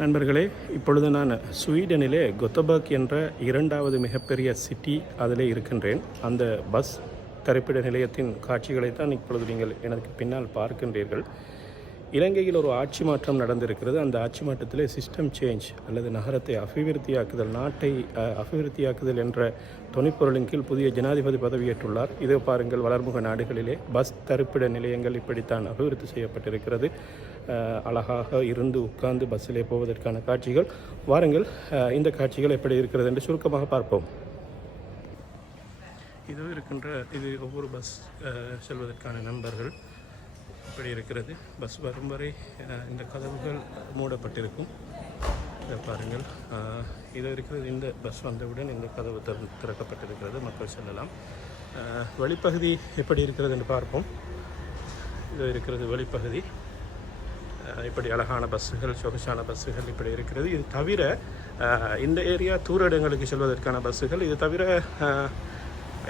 நண்பர்களே இப்பொழுது நான் ஸ்வீடனிலே கொத்தபர்க் என்ற இரண்டாவது மிகப்பெரிய சிட்டி அதிலே இருக்கின்றேன். அந்த பஸ் தரிப்பிட நிலையத்தின் காட்சிகளை தான் இப்பொழுது நீங்கள் எனக்கு பின்னால் பார்க்கின்றீர்கள். இலங்கையில் ஒரு ஆட்சி மாற்றம் நடந்திருக்கிறது. அந்த ஆட்சி மாற்றத்திலே சிஸ்டம் சேஞ்ச் அல்லது நகரத்தை அபிவிருத்தியாக்குதல் நாட்டை அபிவிருத்தியாக்குதல் என்ற துணைப்பொருளின் கீழ் புதிய ஜனாதிபதி பதவியேற்றுள்ளார் இதை பாருங்கள் வளர்முக நாடுகளிலே பஸ் தரிப்பிட நிலையங்கள் இப்படித்தான் அபிவிருத்தி செய்யப்பட்டிருக்கிறது. அழகாக இருந்து உட்கார்ந்து பஸ்ஸிலே போவதற்கான காட்சிகள். வாருங்கள் இந்த காட்சிகள் எப்படி இருக்கிறது என்று சுருக்கமாக பார்ப்போம். இது இருக்கின்ற இது ஒவ்வொரு பஸ் செல்வதற்கான நண்பர்கள். இப்படி இருக்கிறது. பஸ் வரும் வரை இந்த கதவுகள் மூடப்பட்டிருக்கும். இதை பாருங்கள். இது இருக்கிறது இந்த பஸ் வந்தவுடன் இந்த கதவு திற திறக்கப்பட்டிருக்கிறது. மக்கள் செல்லலாம். வெளிப்பகுதி எப்படி இருக்கிறது என்று பார்ப்போம். இது இருக்கிறது வெளிப்பகுதி. இப்படி அழகான பஸ்ஸுகள் சொகுசான பஸ்ஸுகள் இப்படி இருக்கிறது. இது தவிர இந்த ஏரியா தூர இடங்களுக்கு செல்வதற்கான பஸ்ஸுகள். இது தவிர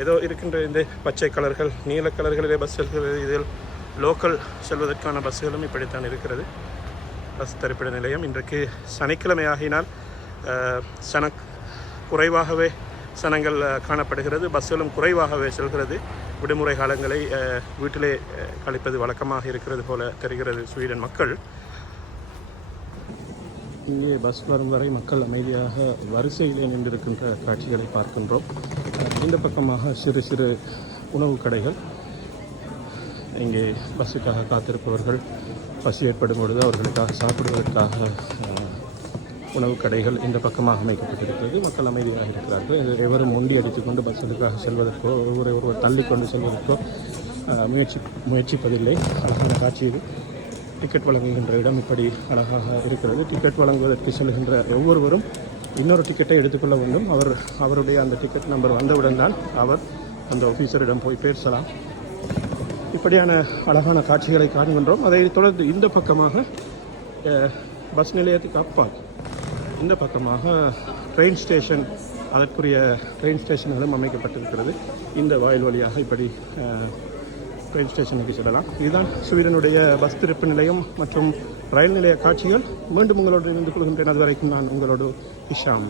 ஏதோ இருக்கின்ற இந்த பச்சை கலர்கள் நீல கலர்களிலே பஸ் செல்கிறது இதில் லோக்கல் செல்வதற்கான பஸ்ஸுகளும் இப்படித்தான் இருக்கிறது. பஸ் தரிப்பிட நிலையம். இன்றைக்கு சனிக்கிழமை ஆகினால் சன குறைவாகவே சனங்கள் காணப்படுகிறது. பஸ்ஸுகளும் குறைவாகவே செல்கிறது. விடுமுறை காலங்களை வீட்டிலே கழிப்பது வழக்கமாக இருக்கிறது போல தெரிகிறது ஸ்வீடன் மக்கள். இங்கே பஸ் வரும் வரை மக்கள் அமைதியாக வரிசையிலே நின்றிருக்கின்ற காட்சிகளை பார்க்கின்றோம். இந்த பக்கமாக சிறு சிறு உணவு கடைகள் இங்கே பஸ்ஸுக்காக காத்திருப்பவர்கள் பசி ஏற்படும் பொழுது அவர்களுக்காக சாப்பிடுவதற்காக உணவு கடைகள் இந்த பக்கமாக அமைக்கப்பட்டிருக்கிறது. மக்கள் அமைதியாக இருக்கிறார்கள். எவரும் ஒண்டி அடித்துக்கொண்டு பஸ்ஸுக்காக செல்வதற்கோ ஒருவரை ஒருவர் தள்ளிக்கொண்டு செல்வதற்கோ முயற்சி முயற்சிப்பதில்லை. அழகான காட்சி இது டிக்கெட் வழங்குகின்ற இடம் இப்படி அழகாக இருக்கிறது. டிக்கெட் வழங்குவதற்கு செல்கின்ற ஒவ்வொருவரும் இன்னொரு டிக்கெட்டை எடுத்துக்கொள்ள வேண்டும். அவர் அவருடைய அந்த டிக்கெட் நம்பர் வந்தவுடன் தான் அவர் அந்த ஆஃபீஸரிடம் போய் பேசலாம். இப்படியான அழகான காட்சிகளை காண்கின்றோம். அதை தொடர்ந்து இந்த பக்கமாக பஸ் நிலையத்துக்கு அப்பால் இந்த பக்கமாக ட்ரெயின் ஸ்டேஷன் அதற்குரிய ட்ரெயின் ஸ்டேஷன்களும் அமைக்கப்பட்டிருக்கிறது. இந்த வாயில் வழியாக இப்படி ட்ரெயின் ஸ்டேஷனுக்கு செல்லலாம். இதுதான் ஸ்வீடனுடைய பஸ் திருப்பு நிலையம் மற்றும் ரயில் நிலைய காட்சிகள். மீண்டும் உங்களோடு இணைந்து கொள்கின்றேன். அது வரைக்கும் நான் உங்களோடு இஷாம்.